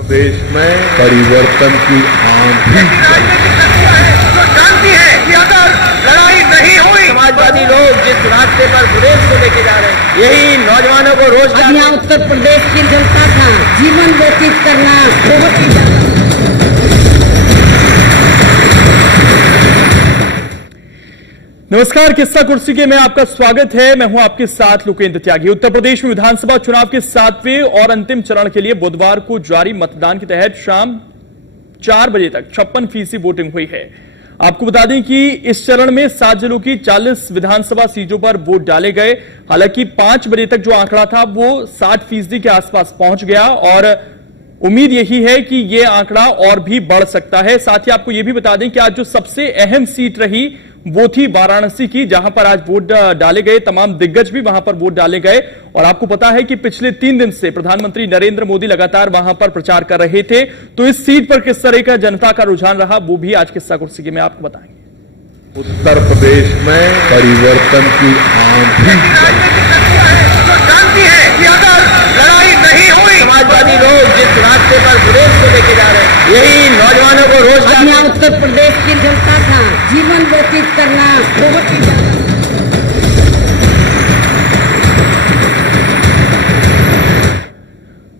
प्रदेश में परिवर्तन की आंधी जानती है कि अगर लड़ाई नहीं हुई, समाजवादी लोग जिस रास्ते पर प्रदेश को लेके जा रहे हैं, यही नौजवानों को रोजगार। यहाँ उत्तर प्रदेश की जनता का जीवन व्यतीत करना बहुत ही ज्यादा। नमस्कार, किस्सा कुर्सी के में आपका स्वागत है। मैं हूं आपके साथ लोकेंद्र त्यागी। उत्तर प्रदेश में विधानसभा चुनाव के 7वें और अंतिम चरण के लिए बुधवार को जारी मतदान के तहत शाम 4 बजे तक 56% वोटिंग हुई है। आपको बता दें कि इस चरण में 7 जिलों की 40 विधानसभा सीटों पर वोट डाले गए। हालांकि 5 बजे तक जो आंकड़ा था वो 60% के आसपास पहुंच गया और उम्मीद यही है कि यह आंकड़ा और भी बढ़ सकता है। साथ ही आपको यह भी बता दें कि आज जो सबसे अहम सीट रही वो थी वाराणसी की, जहां पर आज वोट डाले गए। तमाम दिग्गज भी वहां पर वोट डाले गए और आपको पता है कि पिछले 3 दिन से प्रधानमंत्री नरेंद्र मोदी लगातार वहां पर प्रचार कर रहे थे। तो इस सीट पर किस तरह का जनता का रुझान रहा वो भी आज किस्सा कुर्सी में आपको बताएंगे। उत्तर प्रदेश में परिवर्तन की आंधी जानती है कि अगर लड़ाई नहीं हुई, समाजवादी लोग जिस रास्ते पर प्रदेश को लेके जा रहे हैं, यही नौजवानों को रोजगार। यहाँ उत्तर प्रदेश की जनता का जीवन व्यतीत करना बहुत ही ज्यादा।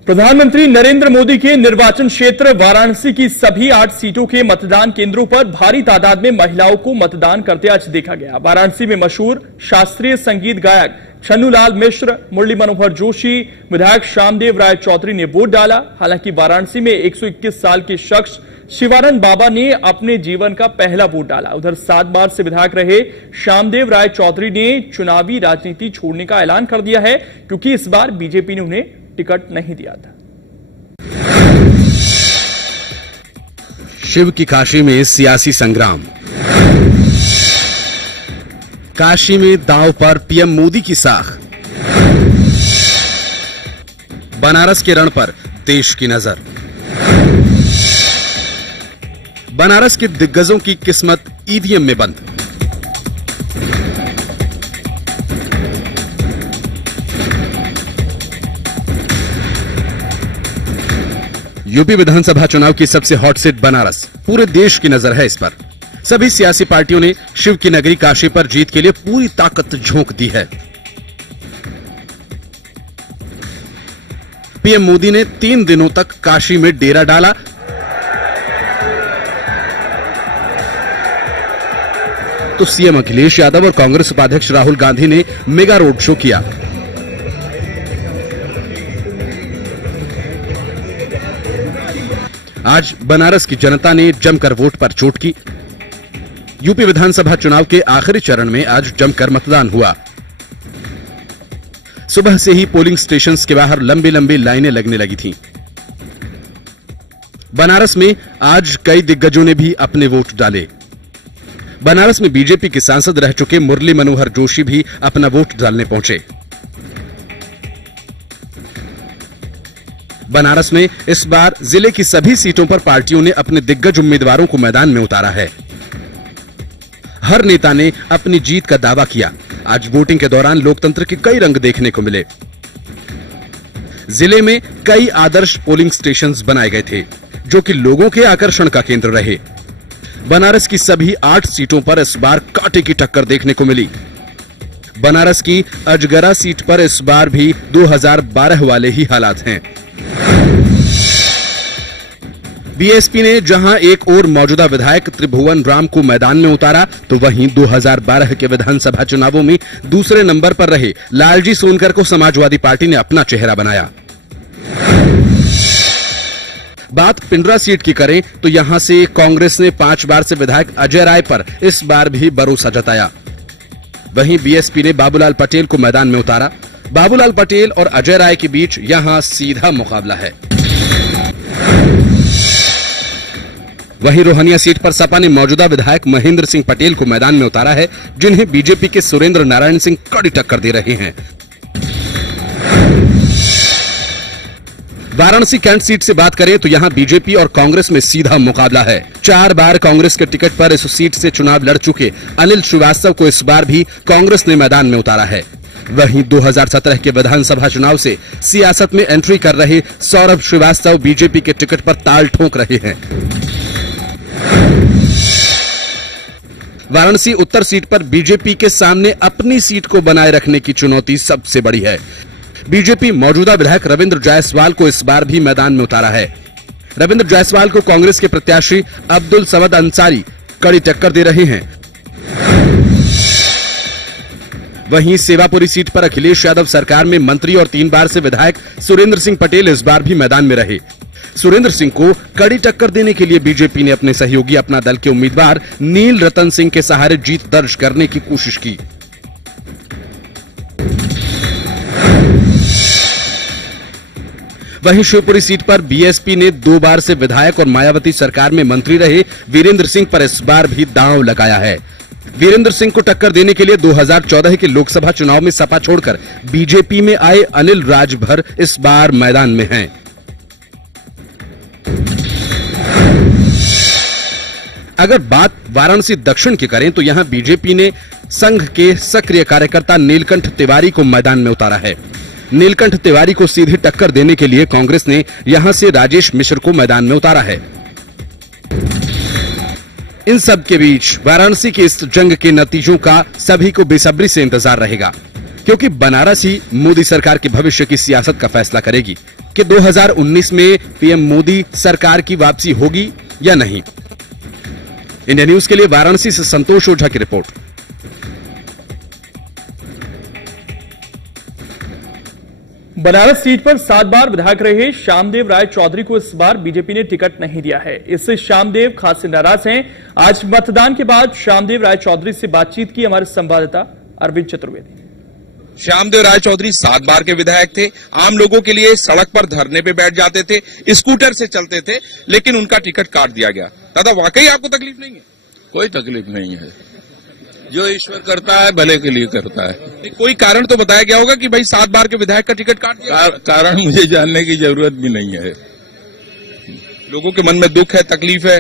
प्रधानमंत्री नरेंद्र मोदी के निर्वाचन क्षेत्र वाराणसी की सभी 8 सीटों के मतदान केंद्रों पर भारी तादाद में महिलाओं को मतदान करते आज देखा गया। वाराणसी में मशहूर शास्त्रीय संगीत गायक छन्नूलाल मिश्र, मुरली मनोहर जोशी, विधायक श्यामदेव राय चौधरी ने वोट डाला। हालांकि वाराणसी में 121 साल के शख्स शिवानंद बाबा ने अपने जीवन का पहला वोट डाला। उधर 7 बार से विधायक रहे श्यामदेव राय चौधरी ने चुनावी राजनीति छोड़ने का ऐलान कर दिया है, क्योंकि इस बार बीजेपी ने उन्हें टिकट नहीं दिया था। शिव की काशी में सियासी संग्राम। काशी में दांव पर पीएम मोदी की साख। बनारस के रण पर देश की नजर। बनारस के दिग्गजों की किस्मत ईवीएम में बंद। यूपी विधानसभा चुनाव की सबसे हॉट सीट बनारस। पूरे देश की नजर है इस पर। सभी सियासी पार्टियों ने शिव की नगरी काशी पर जीत के लिए पूरी ताकत झोंक दी है। पीएम मोदी ने 3 दिनों तक काशी में डेरा डाला। तो सीएम अखिलेश यादव और कांग्रेस उपाध्यक्ष राहुल गांधी ने मेगा रोड शो किया। आज बनारस की जनता ने जमकर वोट पर चोट की। यूपी विधानसभा चुनाव के आखिरी चरण में आज जमकर मतदान हुआ। सुबह से ही पोलिंग स्टेशंस के बाहर लंबी लंबी लाइनें लगने लगी थीं। बनारस में आज कई दिग्गजों ने भी अपने वोट डाले। बनारस में बीजेपी के सांसद रह चुके मुरली मनोहर जोशी भी अपना वोट डालने पहुंचे। बनारस में इस बार जिले की सभी सीटों पर पार्टियों ने अपने दिग्गज उम्मीदवारों को मैदान में उतारा है। हर नेता ने अपनी जीत का दावा किया। आज वोटिंग के दौरान लोकतंत्र के कई रंग देखने को मिले। जिले में कई आदर्श पोलिंग स्टेशंस बनाए गए थे, जो कि लोगों के आकर्षण का केंद्र रहे। बनारस की सभी 8 सीटों पर इस बार कांटे की टक्कर देखने को मिली। बनारस की अजगरा सीट पर इस बार भी 2012 वाले ही हालात हैं। बीएसपी ने जहां एक और मौजूदा विधायक त्रिभुवन राम को मैदान में उतारा, तो वहीं 2012 के विधानसभा चुनावों में दूसरे नंबर पर रहे लालजी सोनकर को समाजवादी पार्टी ने अपना चेहरा बनाया। बात पिंडरा सीट की करें तो यहां से कांग्रेस ने 5 बार से विधायक अजय राय पर इस बार भी भरोसा जताया। वहीं बीएसपी ने बाबूलाल पटेल को मैदान में उतारा। बाबूलाल पटेल और अजय राय के बीच यहां सीधा मुकाबला है। वहीं रोहनिया सीट पर सपा ने मौजूदा विधायक महेंद्र सिंह पटेल को मैदान में उतारा है, जिन्हें बीजेपी के सुरेंद्र नारायण सिंह कड़ी टक्कर दे रहे हैं। वाराणसी कैंट सीट से बात करें तो यहां बीजेपी और कांग्रेस में सीधा मुकाबला है। 4 बार कांग्रेस के टिकट पर इस सीट से चुनाव लड़ चुके अनिल श्रीवास्तव को इस बार भी कांग्रेस ने मैदान में उतारा है। वहीं 2017 के विधानसभा चुनाव से सियासत में एंट्री कर रहे सौरभ श्रीवास्तव बीजेपी के टिकट पर ताल ठोक रहे हैं। वाराणसी उत्तर सीट पर बीजेपी के सामने अपनी सीट को बनाए रखने की चुनौती सबसे बड़ी है। बीजेपी मौजूदा विधायक रविंद्र जायसवाल को इस बार भी मैदान में उतारा है। रविंद्र जायसवाल को कांग्रेस के प्रत्याशी अब्दुल समद अंसारी कड़ी टक्कर दे रहे हैं। वहीं सेवापुरी सीट पर अखिलेश यादव सरकार में मंत्री और 3 बार से विधायक सुरेंद्र सिंह पटेल इस बार भी मैदान में रहे। सुरेंद्र सिंह को कड़ी टक्कर देने के लिए बीजेपी ने अपने सहयोगी अपना दल के उम्मीदवार नील रतन सिंह के सहारे जीत दर्ज करने की कोशिश की। वहीं शिवपुरी सीट पर बीएसपी ने 2 बार से विधायक और मायावती सरकार में मंत्री रहे वीरेंद्र सिंह पर इस बार भी दांव लगाया है। वीरेंद्र सिंह को टक्कर देने के लिए 2014 के लोकसभा चुनाव में सपा छोड़कर बीजेपी में आए अनिल राजभर इस बार मैदान में हैं। अगर बात वाराणसी दक्षिण की करें तो यहां बीजेपी ने संघ के सक्रिय कार्यकर्ता नीलकंठ तिवारी को मैदान में उतारा है। नीलकंठ तिवारी को सीधी टक्कर देने के लिए कांग्रेस ने यहां से राजेश मिश्र को मैदान में उतारा है। इन सब के बीच वाराणसी की इस जंग के नतीजों का सभी को बेसब्री से इंतजार रहेगा, क्योंकि बनारस ही मोदी सरकार के भविष्य की सियासत का फैसला करेगी कि 2019 में पीएम मोदी सरकार की वापसी होगी या नहीं। इंडिया न्यूज के लिए वाराणसी से संतोष ओझा की रिपोर्ट। बनारस सीट पर 7 बार विधायक रहे श्यामदेव राय चौधरी को इस बार बीजेपी ने टिकट नहीं दिया है। इससे श्यामदेव खासे नाराज हैं। आज मतदान के बाद श्यामदेव राय चौधरी से बातचीत की हमारे संवाददाता अरविंद चतुर्वेदी। श्यामदेव राय चौधरी 7 बार के विधायक थे। आम लोगों के लिए सड़क पर धरने पे बैठ जाते थे, स्कूटर से चलते थे, लेकिन उनका टिकट काट दिया गया। दादा, वाकई आपको तकलीफ नहीं है? कोई तकलीफ नहीं है। जो ईश्वर करता है भले के लिए करता है। कोई कारण तो बताया गया होगा कि भाई 7 बार के विधायक का टिकट काट दिया? कारण मुझे जानने की जरूरत भी नहीं है। लोगों के मन में दुख है, तकलीफ है,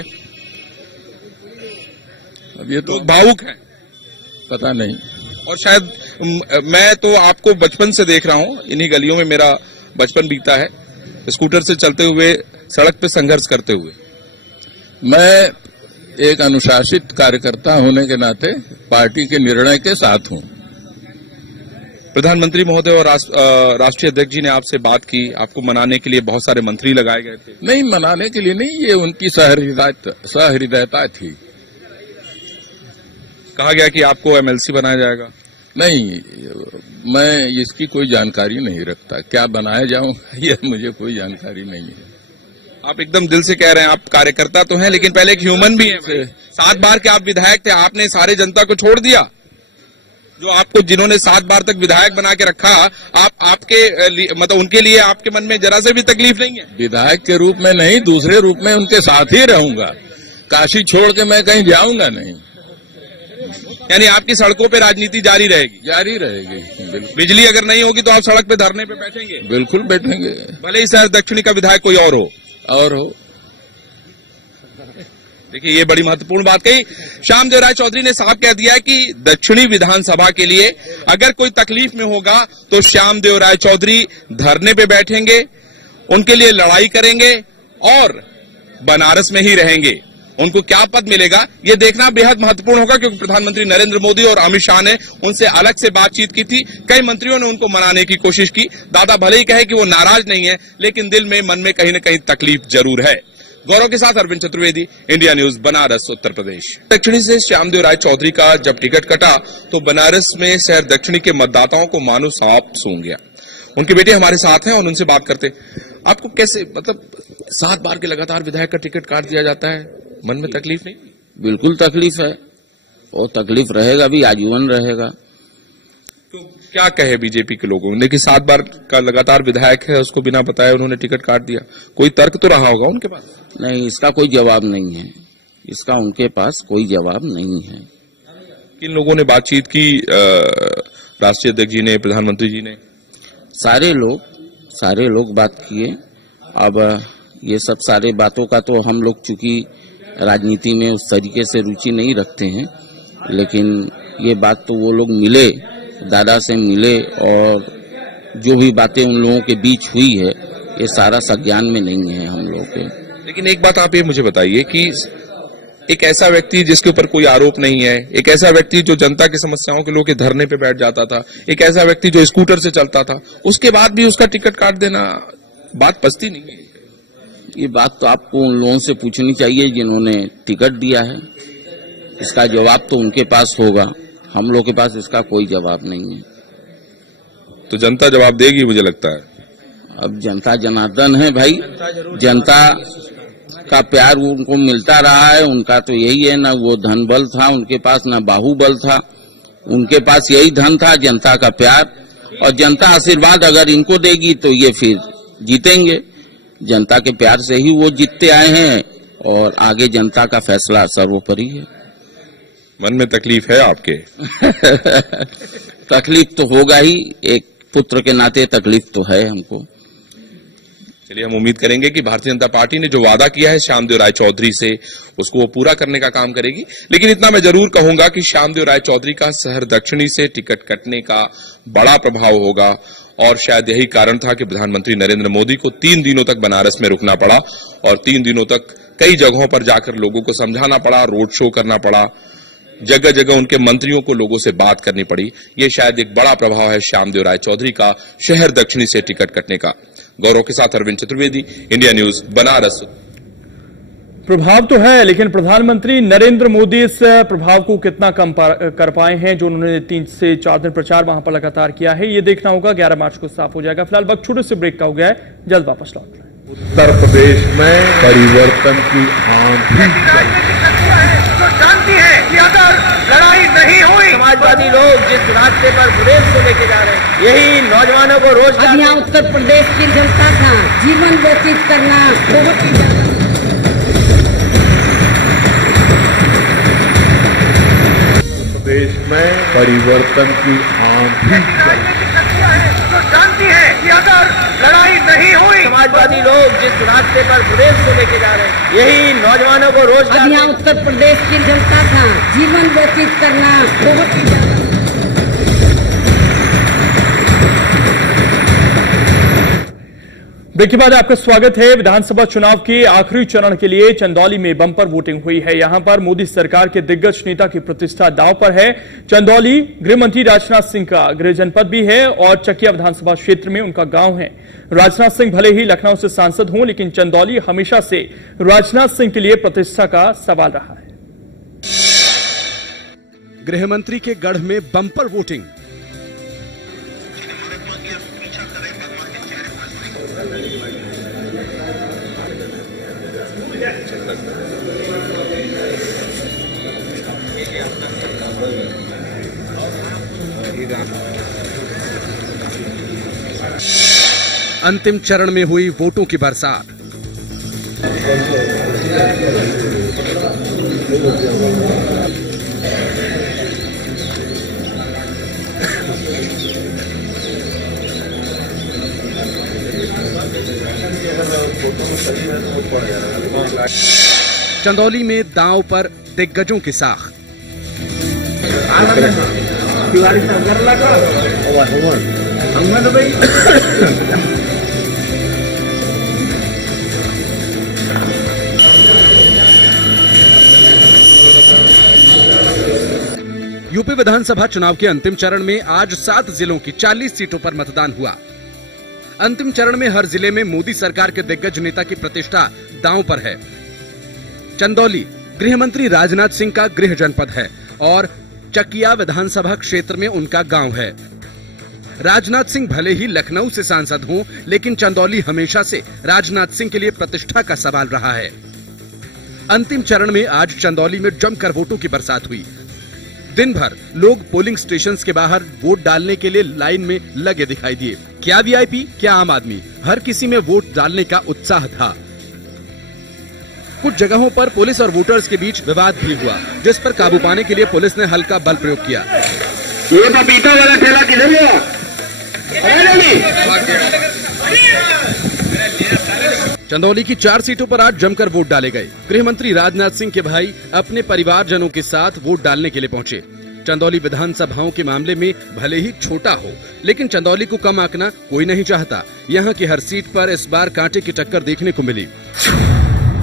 अब ये तो भावुक है, पता नहीं। और शायद मैं तो आपको बचपन से देख रहा हूं, इन्हीं गलियों में मेरा बचपन बीता है, स्कूटर से चलते हुए, सड़क पे संघर्ष करते हुए। मैं एक अनुशासित कार्यकर्ता होने के नाते पार्टी के निर्णय के साथ हूं। प्रधानमंत्री महोदय और राष्ट्रीय अध्यक्ष जी ने आपसे बात की, आपको मनाने के लिए बहुत सारे मंत्री लगाए गए थे। नहीं, मनाने के लिए नहीं, ये उनकी सहृदयता थी। कहा गया कि आपको एमएलसी बनाया जाएगा। नहीं, मैं इसकी कोई जानकारी नहीं रखता। क्या बनाया जाऊंगा ये मुझे कोई जानकारी नहीं है। आप एकदम दिल से कह रहे हैं, आप कार्यकर्ता तो हैं, लेकिन पहले एक ह्यूमन भी हैं। 7 बार के आप विधायक थे, आपने सारे जनता को छोड़ दिया। जो आपको जिन्होंने 7 बार तक विधायक बना के रखा, आपके मतलब उनके लिए आपके मन में जरा से भी तकलीफ नहीं है? विधायक के रूप में नहीं, दूसरे रूप में उनके साथ ही रहूंगा। काशी छोड़ के मैं कहीं जाऊंगा नहीं। यानी आपकी सड़कों पे राजनीति जारी रहेगी? जारी रहेगी, बिल्कुल। बिजली अगर नहीं होगी तो आप सड़क पे धरने पे बैठेंगे? बिल्कुल बैठेंगे, भले ही शहर दक्षिणी का विधायक कोई और हो। देखिए, ये बड़ी महत्वपूर्ण बात कही श्यामदेव राय चौधरी ने। साफ कह दिया है कि दक्षिणी विधानसभा के लिए अगर कोई तकलीफ में होगा तो श्यामदेव राय चौधरी धरने पे बैठेंगे, उनके लिए लड़ाई करेंगे और बनारस में ही रहेंगे। उनको क्या पद मिलेगा ये देखना बेहद महत्वपूर्ण होगा, क्योंकि प्रधानमंत्री नरेंद्र मोदी और अमित शाह ने उनसे अलग से बातचीत की थी। कई मंत्रियों ने उनको मनाने की कोशिश की। दादा भले ही कहे कि वो नाराज नहीं है, लेकिन दिल में, मन में कहीं न कहीं तकलीफ जरूर है। गौरव के साथ अरविंद चतुर्वेदी, इंडिया न्यूज, बनारस, उत्तर प्रदेश। दक्षिणी से श्यामदेव राय चौधरी का जब टिकट कटा तो बनारस में शहर दक्षिणी के मतदाताओं को मानो सांप सूंघ गया। उनके बेटे हमारे साथ हैं और उनसे बात करते। आपको कैसे, मतलब 7 बार के लगातार विधायक का टिकट काट दिया जाता है, मन में तकलीफ नहीं? बिल्कुल तकलीफ है, और तकलीफ रहेगा भी, आजीवन रहेगा। तो क्या कहे बीजेपी के लोगों ने कि 7 बार का लगातार विधायक है, उसको बिना बताए उन्होंने टिकट काट दिया? कोई तर्क तो रहा होगा उनके पास? नहीं, इसका कोई जवाब नहीं है। इसका उनके पास कोई जवाब नहीं है। किन लोगों ने बातचीत की? राष्ट्रीय अध्यक्ष जी ने, प्रधानमंत्री जी ने? सारे लोग बात किए। अब ये सब सारे बातों का तो हम लोग चूंकि राजनीति में उस तरीके से रुचि नहीं रखते हैं, लेकिन ये बात तो वो लोग मिले दादा से मिले और जो भी बातें उन लोगों के बीच हुई है ये सारा संज्ञान में नहीं है हम लोगों के। लेकिन एक बात आप ये मुझे बताइए कि एक ऐसा व्यक्ति जिसके ऊपर कोई आरोप नहीं है, एक ऐसा व्यक्ति जो जनता की समस्याओं के लोगों के धरने पे बैठ जाता था, एक ऐसा व्यक्ति जो स्कूटर से चलता था, उसके बाद भी उसका टिकट काट देना बात पचती नहीं है। ये बात तो आपको उन लोगों से पूछनी चाहिए जिन्होंने टिकट दिया है। इसका जवाब तो उनके पास होगा, हम लोग के पास इसका कोई जवाब नहीं है। तो जनता जवाब देगी मुझे लगता है। अब जनता जनार्दन है भाई, जनता का प्यार उनको मिलता रहा है। उनका तो यही है, ना वो धन बल था उनके पास, ना बाहुबल था उनके पास, यही धन था जनता का प्यार। और जनता आशीर्वाद अगर इनको देगी तो ये फिर जीतेंगे। जनता के प्यार से ही वो जीतते आए हैं और आगे जनता का फैसला सर्वोपरि है। मन में तकलीफ है आपके? तकलीफ तो होगा ही, एक पुत्र के नाते तकलीफ तो है हमको। चलिए, हम उम्मीद करेंगे कि भारतीय जनता पार्टी ने जो वादा किया है श्यामदेव राय चौधरी से, उसको वो पूरा करने का काम करेगी। लेकिन इतना मैं जरूर कहूंगा कि श्यामदेव राय चौधरी का शहर दक्षिणी से टिकट कटने का बड़ा प्रभाव होगा। और शायद यही कारण था कि प्रधानमंत्री नरेंद्र मोदी को 3 दिनों तक बनारस में रुकना पड़ा और 3 दिनों तक कई जगहों पर जाकर लोगों को समझाना पड़ा, रोड शो करना पड़ा, जगह जगह उनके मंत्रियों को लोगों से बात करनी पड़ी। ये शायद एक बड़ा प्रभाव है श्यामदेव राय चौधरी का शहर दक्षिणी से टिकट कटने का। गौरव के साथ अरविंद चतुर्वेदी, इंडिया न्यूज, बनारस। प्रभाव तो है, लेकिन प्रधानमंत्री नरेंद्र मोदी इस प्रभाव को कितना कम कर पाए हैं, जो उन्होंने 3 से 4 दिन प्रचार वहां पर लगातार किया है, ये देखना होगा। 11 मार्च को साफ हो जाएगा। फिलहाल वक्त छोटे से ब्रेक का हो गया है, जल्द वापस लौट रहे हैं। उत्तर प्रदेश में परिवर्तन की आंधी तो जानती है कि अगर लड़ाई नहीं हुई, समाजवादी लोग जिस रास्ते पर प्रदेश को लेके जा रहे हैं, यही नौजवानों को रोजगार। अब यहाँ उत्तर प्रदेश की जनता का जीवन व्यतीत करना बहुत ही ज्यादा। प्रदेश में परिवर्तन की आंधी तो जानती है कि अगर लड़ाई नहीं हुई, समाजवादी लोग जिस रास्ते पर प्रदेश को लेके जा रहे हैं, यही नौजवानों को रोजगार। अब यहाँ उत्तर प्रदेश की जनता का जीवन व्यतीत करना बहुत ही ज्यादा। ब्रेक के बाद आपका स्वागत है। विधानसभा चुनाव के आखिरी चरण के लिए चंदौली में बंपर वोटिंग हुई है। यहां पर मोदी सरकार के दिग्गज नेता की प्रतिष्ठा दांव पर है। चंदौली गृह मंत्री राजनाथ सिंह का गृह जनपद भी है और चकिया विधानसभा क्षेत्र में उनका गांव है। राजनाथ सिंह भले ही लखनऊ से सांसद हों, लेकिन चंदौली हमेशा से राजनाथ सिंह के लिए प्रतिष्ठा का सवाल रहा है। गृह मंत्री के गढ़ में बंपर वोटिंग। अंतिम चरण में हुई वोटों की बरसात। चंदौली में दांव पर दिग्गजों की साख। यूपी विधानसभा चुनाव के अंतिम चरण में आज 7 जिलों की 40 सीटों पर मतदान हुआ। अंतिम चरण में हर जिले में मोदी सरकार के दिग्गज नेता की प्रतिष्ठा दांव पर है। चंदौली गृह मंत्री राजनाथ सिंह का गृह जनपद है और चकिया विधानसभा क्षेत्र में उनका गांव है। राजनाथ सिंह भले ही लखनऊ से सांसद हों, लेकिन चंदौली हमेशा से राजनाथ सिंह के लिए प्रतिष्ठा का सवाल रहा है। अंतिम चरण में आज चंदौली में जमकर वोटों की बरसात हुई। दिन भर लोग पोलिंग स्टेशन के बाहर वोट डालने के लिए लाइन में लगे दिखाई दिए। क्या वीआईपी, क्या आम आदमी, हर किसी में वोट डालने का उत्साह था। कुछ जगहों पर पुलिस और वोटर्स के बीच विवाद भी हुआ, जिस पर काबू पाने के लिए पुलिस ने हल्का बल प्रयोग किया। ये पपीता वाला ठेला किधर गया? चंदौली की 4 सीटों पर आज जमकर वोट डाले गए। गृह मंत्री राजनाथ सिंह के भाई अपने परिवारजनों के साथ वोट डालने के लिए पहुंचे। चंदौली विधानसभाओं के मामले में भले ही छोटा हो, लेकिन चंदौली को कम आंकना कोई नहीं चाहता। यहाँ की हर सीट पर इस बार कांटे की टक्कर देखने को मिली।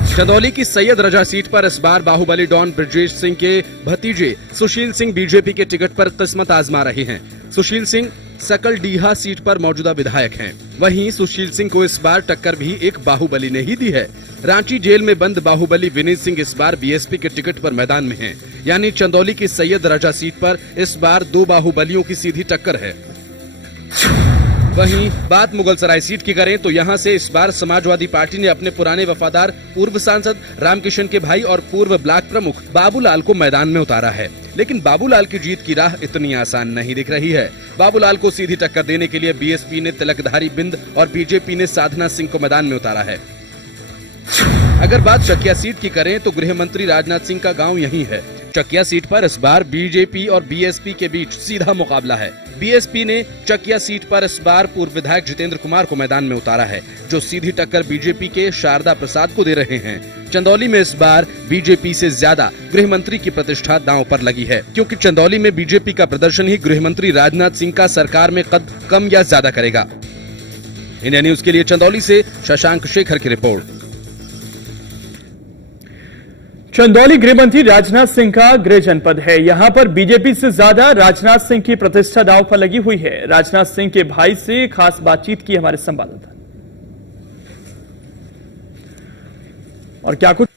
चंदौली की सैयद रजा सीट पर इस बार बाहुबली डॉन ब्रजेश सिंह के भतीजे सुशील सिंह बीजेपी के टिकट पर किस्मत आजमा रहे हैं। सुशील सिंह सकलडीहा सीट पर मौजूदा विधायक हैं। वहीं सुशील सिंह को इस बार टक्कर भी एक बाहुबली ने ही दी है। रांची जेल में बंद बाहुबली विनीत सिंह इस बार बीएसपी के टिकट पर मैदान में हैं। यानी चंदौली की सैयद रजा सीट पर इस बार दो बाहुबलियों की सीधी टक्कर है। वहीं बात मुगलसराय सीट की करें तो यहां से इस बार समाजवादी पार्टी ने अपने पुराने वफादार पूर्व सांसद रामकिशन के भाई और पूर्व ब्लॉक प्रमुख बाबूलाल को मैदान में उतारा है। लेकिन बाबूलाल की जीत की राह इतनी आसान नहीं दिख रही है। बाबूलाल को सीधी टक्कर देने के लिए बीएसपी ने तिलकधारी बिंद और बीजेपी ने साधना सिंह को मैदान में उतारा है। अगर बात चकिया सीट की करें तो गृह मंत्री राजनाथ सिंह का गांव यही है। चकिया सीट पर इस बार बीजेपी और बीएसपी के बीच सीधा मुकाबला है। बीएसपी ने चकिया सीट पर इस बार पूर्व विधायक जितेंद्र कुमार को मैदान में उतारा है, जो सीधी टक्कर बीजेपी के शारदा प्रसाद को दे रहे हैं। चंदौली में इस बार बीजेपी से ज्यादा गृह मंत्री की प्रतिष्ठा दांव पर लगी है, क्योंकि चंदौली में बीजेपी का प्रदर्शन ही गृह मंत्री राजनाथ सिंह का सरकार में कद कम या ज्यादा करेगा। इंडिया न्यूज के लिए चंदौली से शशांक शेखर की रिपोर्ट। चंदौली गृह मंत्री राजनाथ सिंह का गृह जनपद है। यहां पर बीजेपी से ज्यादा राजनाथ सिंह की प्रतिष्ठा दांव पर लगी हुई है। राजनाथ सिंह के भाई से खास बातचीत की हमारे संवाददाता, और क्या कुछ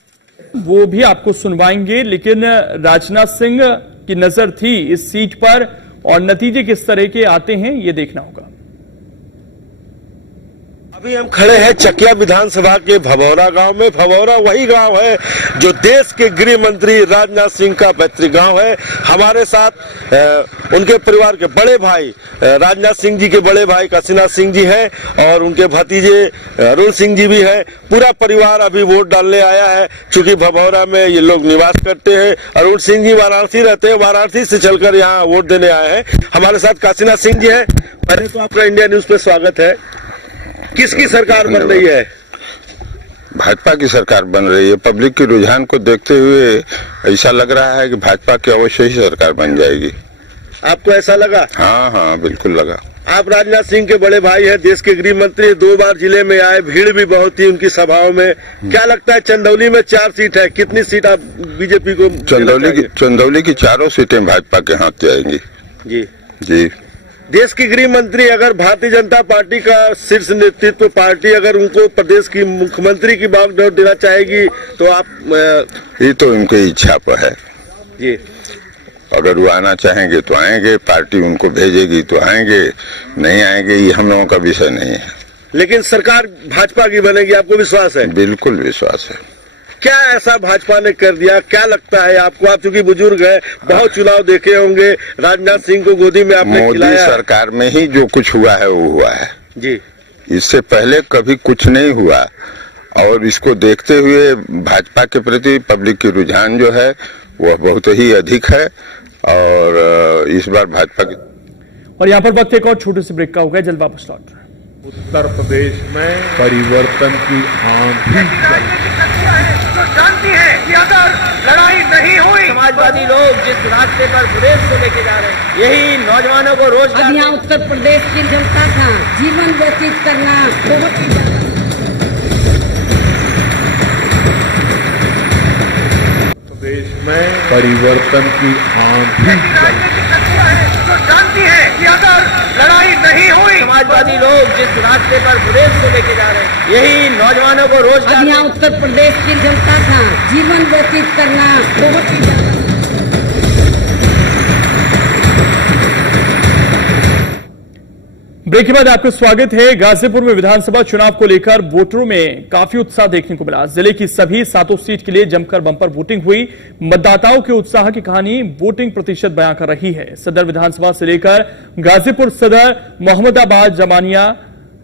वो भी आपको सुनवाएंगे। लेकिन राजनाथ सिंह की नजर थी इस सीट पर और नतीजे किस तरह के आते हैं ये देखना होगा। अभी हम खड़े हैं चकिया विधानसभा के भभौरा गांव में। भभौरा वही गांव है जो देश के गृह मंत्री राजनाथ सिंह का पैतृक गांव है। हमारे साथ उनके परिवार के बड़े भाई राजनाथ सिंह जी के बड़े भाई काशीनाथ सिंह जी हैं और उनके भतीजे अरुण सिंह जी भी हैं। पूरा परिवार अभी वोट डालने आया है। चूंकि भभौरा में ये लोग निवास करते हैं। अरुण सिंह जी वाराणसी रहते हैं, वाराणसी से चलकर यहाँ वोट देने आए हैं। हमारे साथ काशीनाथ सिंह जी हैं। पहले तो आपका इंडिया न्यूज पे स्वागत है। किसकी सरकार बन रही है? भाजपा की सरकार बन रही है। पब्लिक के रुझान को देखते हुए ऐसा लग रहा है कि भाजपा की अवश्य ही सरकार बन जाएगी। आपको ऐसा लगा? हाँ, बिल्कुल लगा। आप राजनाथ सिंह के बड़े भाई हैं, देश के गृह मंत्री, 2 बार जिले में आए, भीड़ भी बहुत थी उनकी सभाओं में। क्या लगता है चंदौली में 4 सीट है, कितनी सीट आप बीजेपी को? चंदौली की चारों सीटें भाजपा के हाथ जाएंगी। जी। देश की गृह मंत्री अगर भारतीय जनता पार्टी का शीर्ष नेतृत्व पार्टी अगर उनको प्रदेश की मुख्यमंत्री की बागडोर देना चाहेगी तो आप? ये तो उनकी इच्छा पर है जी। अगर वो आना चाहेंगे तो आएंगे, पार्टी उनको भेजेगी तो आएंगे, नहीं आएंगे ये हम लोगों का विषय नहीं है। लेकिन सरकार भाजपा की बनेगी, आपको विश्वास है? बिल्कुल विश्वास है। क्या ऐसा भाजपा ने कर दिया, क्या लगता है आपको? आप चूंकि बुजुर्ग हैं, बहुत चुनाव देखे होंगे, राजनाथ सिंह को गोदी में आपने खिलाया। मोदी सरकार में ही जो कुछ हुआ है वो हुआ है जी। इससे पहले कभी कुछ नहीं हुआ और इसको देखते हुए भाजपा के प्रति पब्लिक की रुझान जो है वह बहुत ही अधिक है और इस बार भाजपा की। और यहाँ पर वक्त एक और छोटे से ब्रेक का हो गया, जल्द वापस लौट रहे हैं। उत्तर प्रदेश में परिवर्तन की आंधी तो जानती है कि अगर लड़ाई नहीं हुई, समाजवादी लोग जिस रास्ते पर प्रदेश को लेके जा रहे हैं, यही नौजवानों को रोजगार। अब यहाँ उत्तर प्रदेश की जनता का जीवन व्यतीत करना बहुत ही ज्यादा। प्रदेश में परिवर्तन की आंधी तो जानती है कि अगर लड़ाई नहीं हुई, समाजवादी लोग जिस रास्ते पर प्रदेश को लेके जा रहे हैं, यही नौजवानों को रोजगार। अब यहाँ उत्तर प्रदेश की जनता का जीवन व्यतीत करना बहुत ही ज्यादा। ब्रेक के बाद आपका स्वागत है। गाजीपुर में विधानसभा चुनाव को लेकर वोटरों में काफी उत्साह देखने को मिला। जिले की सभी 7 सीट के लिए जमकर बंपर वोटिंग हुई। मतदाताओं के उत्साह की कहानी वोटिंग प्रतिशत बयां कर रही है। सदर विधानसभा से लेकर गाजीपुर सदर, मोहम्मदाबाद, जमानिया,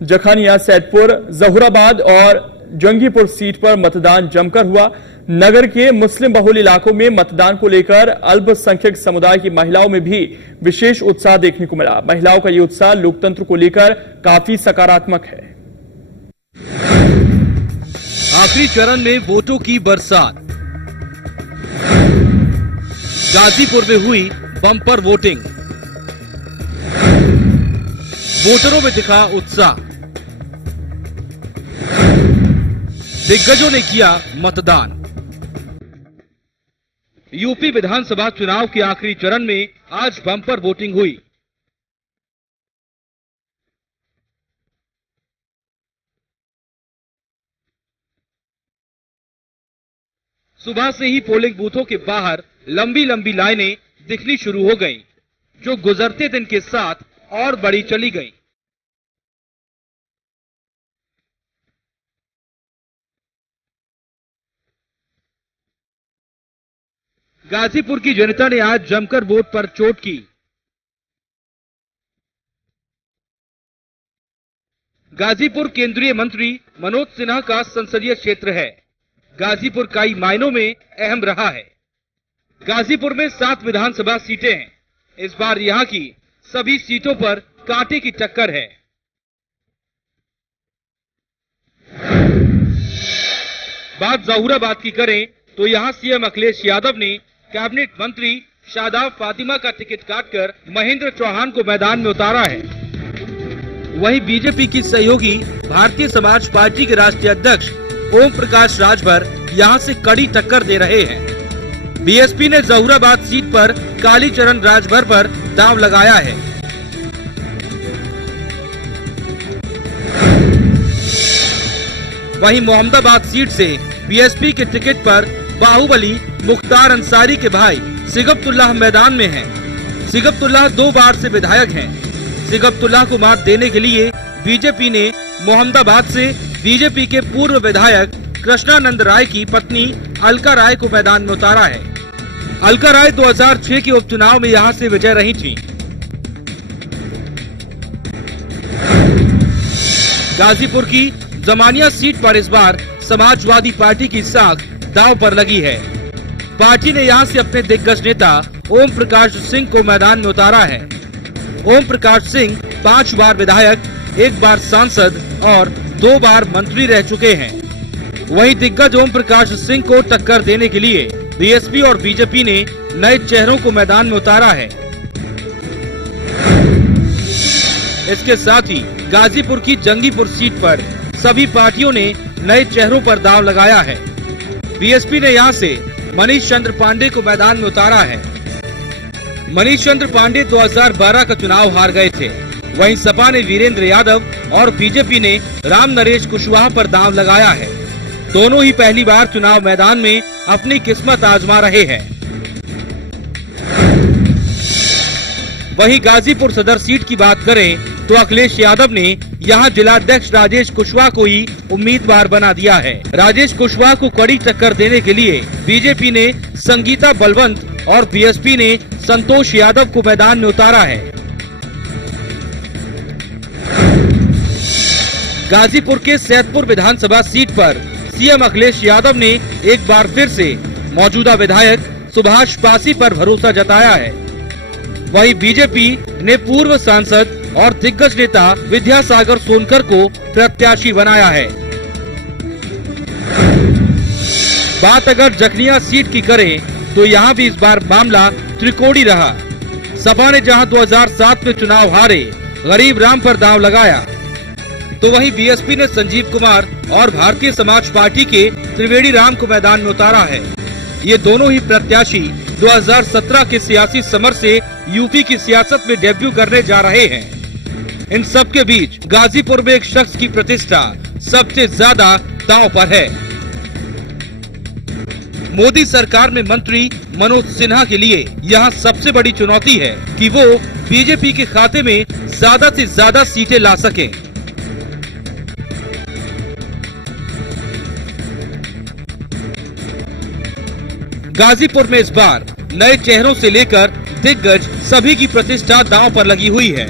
जखानिया, सैदपुर, जहुराबाद और जंगीपुर सीट पर मतदान जमकर हुआ। नगर के मुस्लिम बहुल इलाकों में मतदान को लेकर अल्पसंख्यक समुदाय की महिलाओं में भी विशेष उत्साह देखने को मिला। महिलाओं का ये उत्साह लोकतंत्र को लेकर काफी सकारात्मक है। आखिरी चरण में वोटों की बरसात। गाजीपुर में हुई बम्पर वोटिंग। वोटरों में दिखा उत्साह, दिग्गजों ने किया मतदान। यूपी विधानसभा चुनाव के आखिरी चरण में आज बम्पर वोटिंग हुई। सुबह से ही पोलिंग बूथों के बाहर लंबी लंबी लाइनें दिखनी शुरू हो गईं, जो गुजरते दिन के साथ और बड़ी चली गईं। गाजीपुर की जनता ने आज जमकर वोट पर चोट की। गाजीपुर केंद्रीय मंत्री मनोज सिन्हा का संसदीय क्षेत्र है। गाजीपुर कई मायनों में अहम रहा है। गाजीपुर में 7 विधानसभा सीटें हैं। इस बार यहां की सभी सीटों पर कांटे की टक्कर है। बात जहूराबाद की करें तो यहां सीएम अखिलेश यादव ने कैबिनेट मंत्री शादाब फातिमा का टिकट काटकर महेंद्र चौहान को मैदान में उतारा है। वहीं बीजेपी की सहयोगी भारतीय समाज पार्टी के राष्ट्रीय अध्यक्ष ओम प्रकाश राजभर यहां से कड़ी टक्कर दे रहे हैं। बीएसपी ने जहूराबाद सीट पर कालीचरण राजभर पर दांव लगाया है। वहीं मोहम्मदाबाद सीट से बीएसपी के टिकट पर बाहुबली मुख्तार अंसारी के भाई सिगबतुल्लाह मैदान में हैं। सिगबतुल्लाह 2 बार से विधायक हैं। सिगबतुल्लाह को मात देने के लिए बीजेपी ने मोहम्मदाबाद से बीजेपी के पूर्व विधायक कृष्णानंद राय की पत्नी अलका राय को मैदान में उतारा है। अलका राय 2006 के उपचुनाव में यहां से विजय रही थी। गाजीपुर की जमानिया सीट पर इस बार समाजवादी पार्टी की साख दांव पर लगी है। पार्टी ने यहां से अपने दिग्गज नेता ओम प्रकाश सिंह को मैदान में उतारा है। ओम प्रकाश सिंह 5 बार विधायक, 1 बार सांसद और 2 बार मंत्री रह चुके हैं। वहीं दिग्गज ओम प्रकाश सिंह को टक्कर देने के लिए बीएसपी और बीजेपी ने नए चेहरों को मैदान में उतारा है। इसके साथ ही गाजीपुर की जंगीपुर सीट पर सभी पार्टियों ने नए चेहरों पर दांव लगाया है। बीएसपी ने यहां से मनीष चंद्र पांडे को मैदान में उतारा है। मनीष चंद्र पांडे 2012 का चुनाव हार गए थे। वहीं सपा ने वीरेंद्र यादव और बीजेपी ने राम नरेश कुशवाहा पर दांव लगाया है। दोनों ही पहली बार चुनाव मैदान में अपनी किस्मत आजमा रहे हैं। वहीं गाजीपुर सदर सीट की बात करें तो अखिलेश यादव ने यहां जिलाध्यक्ष राजेश कुशवाहा को ही उम्मीदवार बना दिया है। राजेश कुशवाहा को कड़ी टक्कर देने के लिए बीजेपी ने संगीता बलवंत और बीएसपी ने संतोष यादव को मैदान में उतारा है। गाजीपुर के सैदपुर विधानसभा सीट पर सीएम अखिलेश यादव ने एक बार फिर से मौजूदा विधायक सुभाष पासी पर भरोसा जताया है। वहीं बीजेपी ने पूर्व सांसद और दिग्गज नेता विद्यासागर सोनकर को प्रत्याशी बनाया है। बात अगर जखनिया सीट की करें तो यहां भी इस बार मामला त्रिकोणी रहा। सपा ने जहां 2007 में चुनाव हारे गरीब राम पर दांव लगाया, तो वहीं बीएसपी ने संजीव कुमार और भारतीय समाज पार्टी के त्रिवेणी राम को मैदान में उतारा है। ये दोनों ही प्रत्याशी 2017 के सियासी समर से यूपी की सियासत में डेब्यू करने जा रहे हैं। इन सब के बीच गाजीपुर में एक शख्स की प्रतिष्ठा सबसे ज्यादा दांव पर है। मोदी सरकार में मंत्री मनोज सिन्हा के लिए यहाँ सबसे बड़ी चुनौती है कि वो बीजेपी के खाते में ज्यादा से ज्यादा सीटें ला सकें। गाजीपुर में इस बार नए चेहरों से लेकर दिग्गज सभी की प्रतिष्ठा दांव पर लगी हुई है।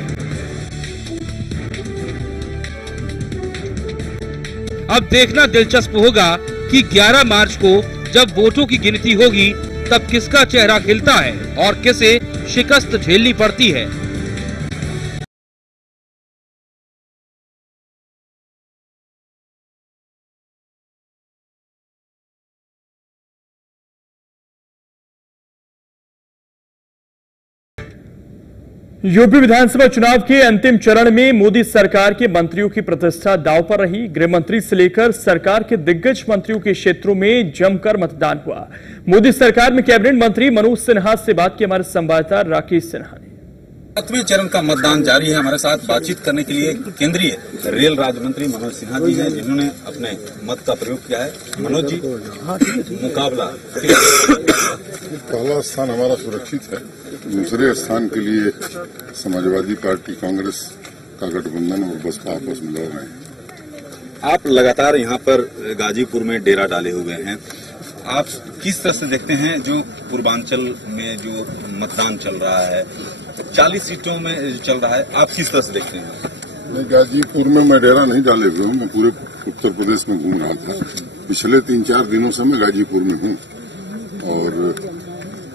अब देखना दिलचस्प होगा कि 11 मार्च को जब वोटों की गिनती होगी तब किसका चेहरा खिलता है और किसे शिकस्त झेलनी पड़ती है। यूपी विधानसभा चुनाव के अंतिम चरण में मोदी सरकार के मंत्रियों की प्रतिष्ठा दांव पर रही। गृह मंत्री से लेकर सरकार के दिग्गज मंत्रियों के क्षेत्रों में जमकर मतदान हुआ। मोदी सरकार में कैबिनेट मंत्री मनोज सिन्हा से बात की हमारे संवाददाता राकेश सिन्हा ने। 7वें चरण का मतदान जारी है। हमारे साथ बातचीत करने के लिए केंद्रीय रेल राज्य मंत्री मनोज सिन्हा जी हैं, जिन्होंने अपने मत का प्रयोग किया है। मनोज जी, मुकाबला पहला स्थान हमारा सुरक्षित है, दूसरे स्थान के लिए समाजवादी पार्टी कांग्रेस का गठबंधन और बसपा आपस में लड़ रहे हैं। आप लगातार यहाँ पर गाजीपुर में डेरा डाले हुए हैं, आप किस तरह से देखते हैं जो पूर्वांचल में जो मतदान चल रहा है, 40 सीटों में चल रहा है, आप किस तरह से देखते हैं? मैं गाजीपुर में मैं डेरा नहीं डाले हुए हूँ, मैं पूरे उत्तर प्रदेश में घूम रहा था। पिछले 3-4 दिनों से मैं गाजीपुर में हूँ और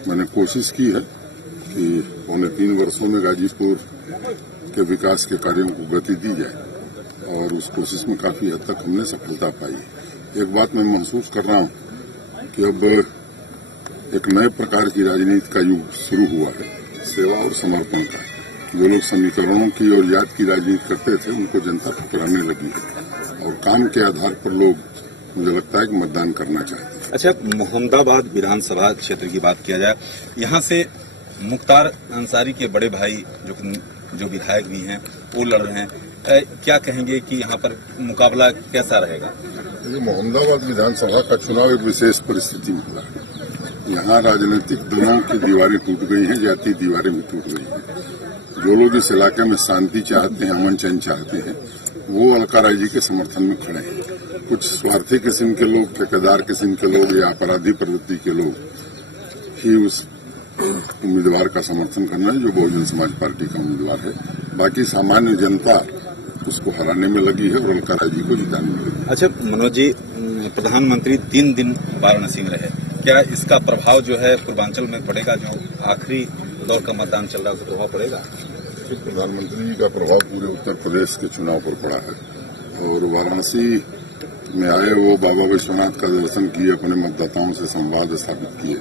मैंने कोशिश की है कि पौने 3 वर्षों में गाजीपुर के विकास के कार्यों को गति दी जाए और उस कोशिश में काफी हद तक हमने सफलता पाई है। एक बात मैं महसूस कर रहा हूँ कि अब एक नए प्रकार की राजनीति का युग शुरू हुआ है, सेवा और समर्पण का। जो लोग समीकरणों की और याद की राजनीति करते थे, उनको जनता ठुकराने लगी है और काम के आधार पर लोग, मुझे लगता है कि मतदान करना चाहते हैं। अच्छा, मोहम्मदाबाद विधानसभा क्षेत्र की बात किया जाए, यहाँ से मुख्तार अंसारी के बड़े भाई जो विधायक भी हैं वो लड़ रहे हैं, क्या कहेंगे कि यहाँ पर मुकाबला कैसा रहेगा? मोहम्मदाबाद विधानसभा का चुनाव एक विशेष परिस्थिति में हुआ है। यहाँ राजनीतिक दलों की दीवारें टूट गई हैं, जातीय दीवारें भी टूट गई हैं। जो लोग इस इलाके में शांति चाहते हैं, अमन चैन चाहते हैं, वो अलका राय जी के समर्थन में खड़े हैं। कुछ स्वार्थी किस्म के लोग, ठेकेदार किस्म के लोग या अपराधी प्रवृत्ति के लोग ही उस उम्मीदवार का समर्थन करना है जो बहुजन समाज पार्टी का उम्मीदवार है। बाकी सामान्य जनता उसको हराने में लगी है और अलका राय जी को जिताने में लगी है। अच्छा मनोज जी, प्रधानमंत्री 3 दिन वाराणसी में रहे, क्या इसका प्रभाव जो है पूर्वांचल में पड़ेगा? जो आखिरी दौर का मतदान चल रहा है, उसका प्रभाव पड़ेगा? प्रधानमंत्री जी का प्रभाव पूरे उत्तर प्रदेश के चुनाव पर पड़ा है और वाराणसी में आए वो बाबा विश्वनाथ का दर्शन किए, अपने मतदाताओं से संवाद स्थापित किए,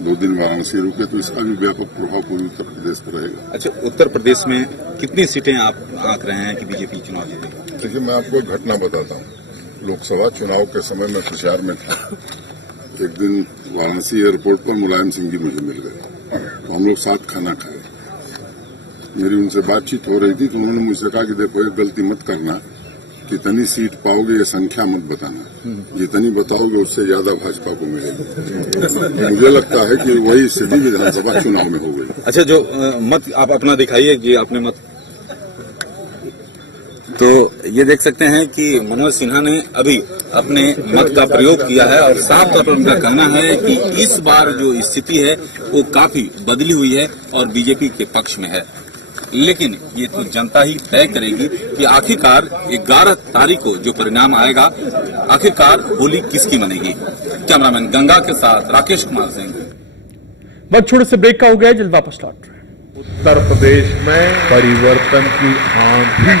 2 दिन वाराणसी रुके, तो इसका भी व्यापक प्रभाव पूरे उत्तर प्रदेश पर रहेगा। अच्छा, उत्तर प्रदेश में कितनी सीटें आप आंक रहे हैं कि बीजेपी चुनाव जीतेगी? देखिए, मैं आपको एक घटना बताता हूँ। लोकसभा चुनाव के समय में प्रचार में था, एक दिन वाराणसी एयरपोर्ट पर मुलायम सिंह जी मुझे मिल गए, तो हम लोग साथ खाना खाए। मेरी उनसे बातचीत हो रही थी तो उन्होंने मुझसे कहा कि देखो, एक गलती मत करना, कितनी सीट पाओगे ये संख्या मत बताना, जितनी बताओगे उससे ज्यादा भाजपा को मिलेगी। मुझे लगता है कि वही स्थिति विधानसभा चुनाव में हो गई। अच्छा, जो मत आप अपना दिखाइए कि आपने मत, तो ये देख सकते हैं कि मनोज सिन्हा ने अभी अपने मत का प्रयोग किया है और साफ तौर पर उनका कहना है कि इस बार जो स्थिति है वो काफी बदली हुई है और बीजेपी के पक्ष में है। लेकिन ये तो जनता ही तय करेगी कि आखिरकार 11 तारीख को जो परिणाम आएगा, आखिरकार होली किसकी मनेगी। कैमरामैन गंगा के साथ राकेश कुमार सिंह। वक्त छोटे से ब्रेक का हो गया, जल्द वापस लौट रहे हैं। उत्तर प्रदेश में परिवर्तन की आंधी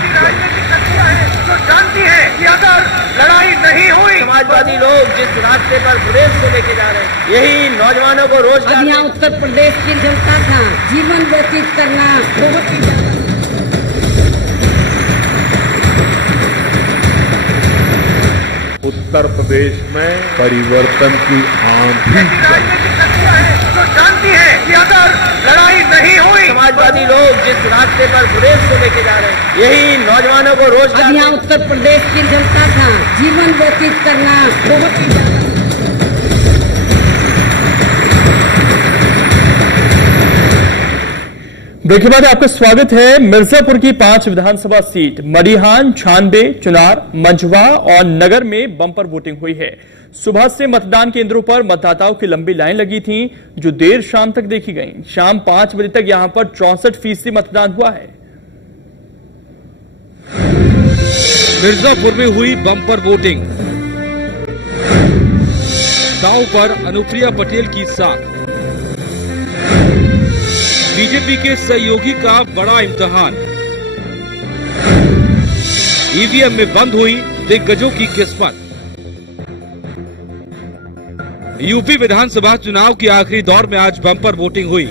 तो जानती है कि अगर लड़ाई नहीं हुई, समाजवादी लोग जिस रास्ते पर प्रदेश को लेके जा रहे हैं, यही नौजवानों को रोजगार। अब यहाँ उत्तर प्रदेश की जनता का जीवन व्यतीत करना बहुत ही ज्यादा। उत्तर प्रदेश में परिवर्तन की आंधी तो जानती है कि अगर लड़ाई नहीं हुई, समाजवादी लोग जिस रास्ते पर प्रदेश को लेके जा रहे हैं, यही नौजवानों को रोजगार। अब यहाँ उत्तर प्रदेश की जनता का जीवन व्यतीत करना बहुत ही ज्यादा। ब्रेक के बाद आपका स्वागत है। मिर्जापुर की 5 विधानसभा सीट मडिहान, छानबे, चुनार, मंझवा और नगर में बम्पर वोटिंग हुई है। सुबह से मतदान केंद्रों पर मतदाताओं की लंबी लाइन लगी थी, जो देर शाम तक देखी गई। शाम 5 बजे तक यहां पर 64% मतदान हुआ है। मिर्जापुर में हुई बम्पर वोटिंग, दांव पर अनुप्रिया पटेल की साख। बीजेपी के सहयोगी का बड़ा इम्तिहान, ईवीएम में बंद हुई दिग्गजों की किस्मत। यूपी विधानसभा चुनाव के आखिरी दौर में आज बम्पर वोटिंग हुई।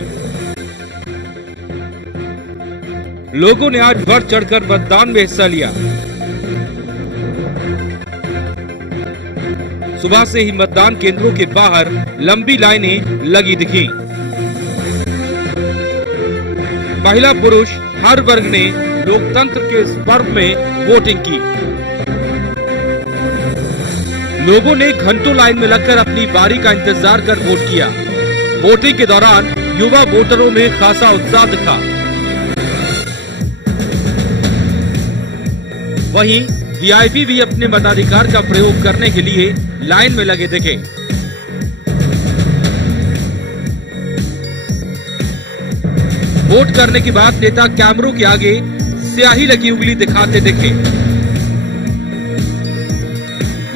लोगों ने आज बढ़ चढ़कर मतदान में हिस्सा लिया। सुबह से ही मतदान केंद्रों के बाहर लंबी लाइनें लगी दिखी। महिला पुरुष हर वर्ग ने लोकतंत्र के इस पर्व में वोटिंग की। लोगों ने घंटों लाइन में लगकर अपनी बारी का इंतजार कर वोट किया। वोटिंग के दौरान युवा वोटरों में खासा उत्साह दिखा। वहीं वीआईपी भी अपने मताधिकार का प्रयोग करने के लिए लाइन में लगे दिखे। वोट करने के बाद नेता कैमरों के आगे स्याही लगी उंगली दिखाते दिखे।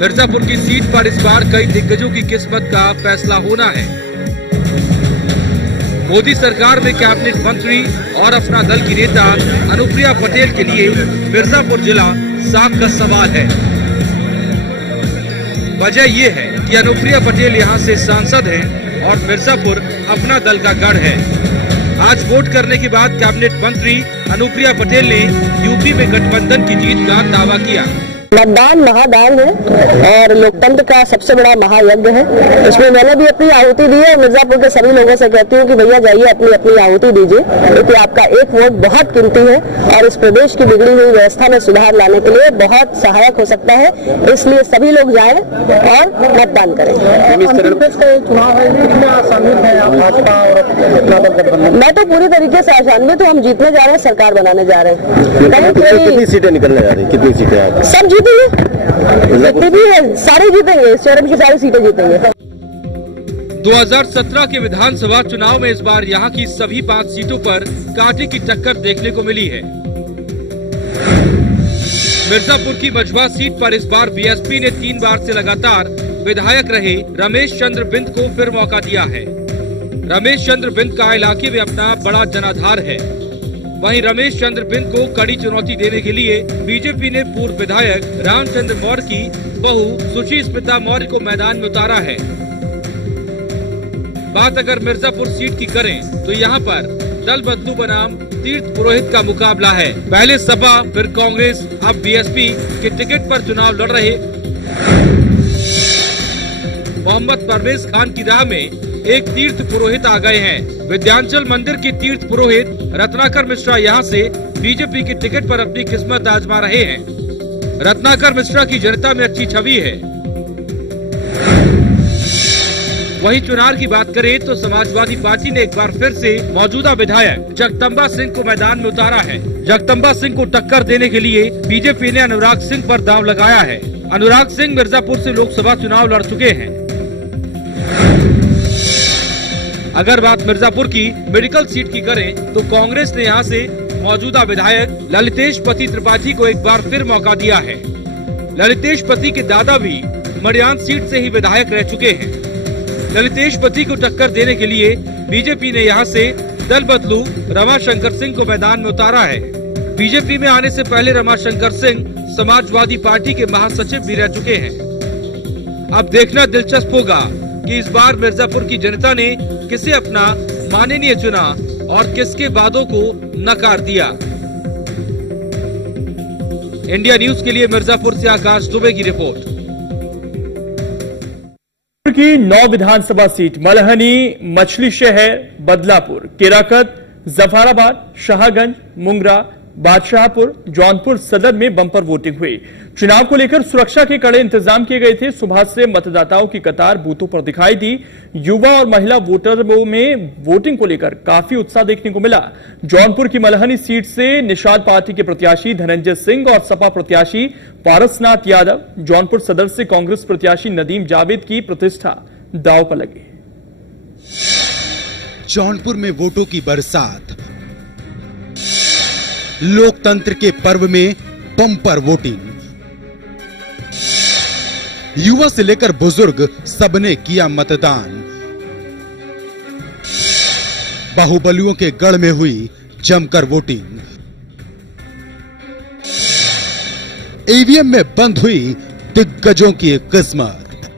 मिर्जापुर की सीट पर इस बार कई दिग्गजों की किस्मत का फैसला होना है। मोदी सरकार में कैबिनेट मंत्री और अपना दल की नेता अनुप्रिया पटेल के लिए मिर्जापुर जिला साख का सवाल है। वजह ये है कि अनुप्रिया पटेल यहां से सांसद हैं और मिर्जापुर अपना दल का गढ़ है। आज वोट करने के बाद कैबिनेट मंत्री अनुप्रिया पटेल ने यूपी में गठबंधन की जीत का दावा किया। मतदान महादान है और लोकतंत्र का सबसे बड़ा महायज्ञ है। इसमें मैंने भी अपनी आहुति दी है। मिर्जापुर के सभी लोगों से कहती हूँ कि भैया जाइए अपनी अपनी आहुति दीजिए, क्योंकि आपका एक वोट बहुत कीमती है और इस प्रदेश की बिगड़ी हुई व्यवस्था में सुधार लाने के लिए बहुत सहायक हो सकता है। इसलिए सभी लोग जाएं और मतदान करें। मैं तो पूरी तरीके से आशान्वित हूँ। हम जीतने जा रहे हैं, सरकार बनाने जा रहे हैं। कितनी सीटें निकलने जा रही? कितनी सीटें? सब जीतेंगे, जितने भी है सारे जीतेंगे, शहर की सारी सीटें जीतेंगे। 2017 के विधानसभा चुनाव में इस बार यहां की सभी 5 सीटों पर कांटे की टक्कर देखने को मिली है। मिर्जापुर की मझवा सीट पर इस बार बीएसपी ने 3 बार से लगातार विधायक रहे रमेश चंद्र बिंद को फिर मौका दिया है। रमेश चंद्र बिंद का इलाके में अपना बड़ा जनाधार है। वहीं रमेश चंद्र बिंद को कड़ी चुनौती देने के लिए बीजेपी ने पूर्व विधायक रामचंद्र मौर्य की बहू सुची स्मिता मौर्य को मैदान में उतारा है। बात अगर मिर्जापुर सीट की करें तो यहां पर दल बदलू बनाम तीर्थ पुरोहित का मुकाबला है। पहले सपा फिर कांग्रेस अब बीएसपी के टिकट पर चुनाव लड़ रहे मोहम्मद परवेज खान की राह में एक तीर्थ पुरोहित आ गए हैं। विद्यांचल मंदिर के तीर्थ पुरोहित रत्नाकर मिश्रा यहां से बीजेपी के टिकट पर अपनी किस्मत आजमा रहे हैं। रत्नाकर मिश्रा की जनता में अच्छी छवि है। वहीं चुनाव की बात करें तो समाजवादी पार्टी ने एक बार फिर से मौजूदा विधायक जगदम्बा सिंह को मैदान में उतारा है। जगदम्बा सिंह को टक्कर देने के लिए बीजेपी ने अनुराग सिंह पर दांव लगाया है। अनुराग सिंह मिर्जापुर से लोकसभा चुनाव लड़ चुके हैं। अगर बात मिर्जापुर की मेडिकल सीट की करें तो कांग्रेस ने यहां से मौजूदा विधायक ललितेश पति त्रिपाठी को एक बार फिर मौका दिया है। ललितेश पति के दादा भी मडियान सीट से ही विधायक रह चुके हैं। ललितेश पति को टक्कर देने के लिए बीजेपी ने यहां से दल बदलू रमाशंकर सिंह को मैदान में उतारा है। बीजेपी में आने से पहले रमाशंकर सिंह समाजवादी पार्टी के महासचिव भी रह चुके हैं। अब देखना दिलचस्प होगा कि इस बार मिर्जापुर की जनता ने किसे अपना माननीय चुना और किसके वादों को नकार दिया। इंडिया न्यूज के लिए मिर्जापुर से आकाश दुबे की रिपोर्ट। की 9 विधानसभा सीट मलहनी, मछली शहर, बदलापुर, केराकत, जफराबाद, शाहगंज, मुंगरा, बादशाहपुर, जौनपुर सदर में बंपर वोटिंग हुई। चुनाव को लेकर सुरक्षा के कड़े इंतजाम किए गए थे। सुबह से मतदाताओं की कतार बूथों पर दिखाई दी। युवा और महिला वोटरों में वोटिंग को लेकर काफी उत्साह देखने को मिला। जौनपुर की मलहनी सीट से निषाद पार्टी के प्रत्याशी धनंजय सिंह और सपा प्रत्याशी पारसनाथ यादव, जौनपुर सदर से कांग्रेस प्रत्याशी नदीम जावेद की प्रतिष्ठा दांव पर लगी। जौनपुर में वोटों की बरसात, लोकतंत्र के पर्व में बम्पर वोटिंग। युवा से लेकर बुजुर्ग सबने किया मतदान। बाहुबलियों के गढ़ में हुई जमकर वोटिंग। ईवीएम में बंद हुई दिग्गजों की किस्मत।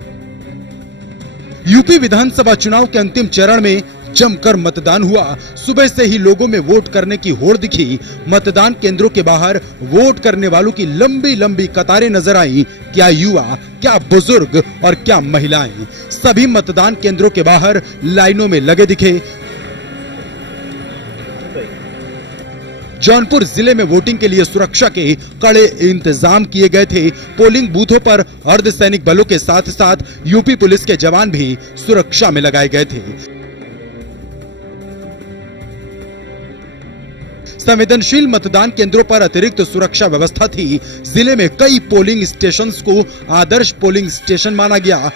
यूपी विधानसभा चुनाव के अंतिम चरण में जमकर मतदान हुआ। सुबह से ही लोगों में वोट करने की होड़ दिखी। मतदान केंद्रों के बाहर वोट करने वालों की लंबी लंबी कतारें नजर आई। क्या युवा, क्या बुजुर्ग और क्या महिलाएं, सभी मतदान केंद्रों के बाहर लाइनों में लगे दिखे। जौनपुर जिले में वोटिंग के लिए सुरक्षा के कड़े इंतजाम किए गए थे। पोलिंग बूथों पर अर्धसैनिक बलों के साथ साथ यूपी पुलिस के जवान भी सुरक्षा में लगाए गए थे। संवेदनशील मतदान केंद्रों पर अतिरिक्त सुरक्षा व्यवस्था थी। जिले में कई पोलिंग स्टेशंस को आदर्श पोलिंग स्टेशन माना गया।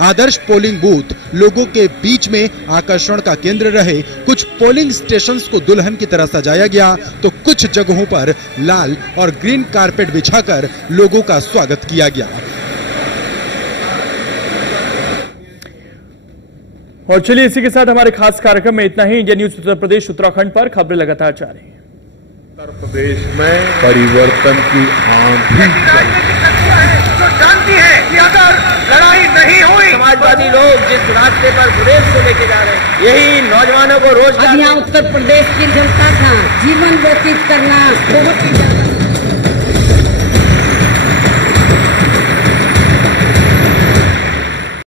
आदर्श पोलिंग बूथ लोगों के बीच में आकर्षण का केंद्र रहे। कुछ पोलिंग स्टेशंस को दुल्हन की तरह सजाया गया तो कुछ जगहों पर लाल और ग्रीन कारपेट बिछाकर लोगों का स्वागत किया गया। और चलिए इसी के साथ हमारे खास कार्यक्रम में इतना ही। इंडिया न्यूज उत्तर प्रदेश उत्तराखंड पर खबरें लगातार जारी हैं। उत्तर प्रदेश में परिवर्तन की आंधी तो जानती है कि अगर लड़ाई नहीं हुई, समाजवादी लोग जिस रास्ते पर प्रदेश को लेके जा रहे हैं, यही नौजवानों को रोजगार। अब यहाँ उत्तर प्रदेश की जनता का जीवन व्यतीत करना बहुत ही ज्यादा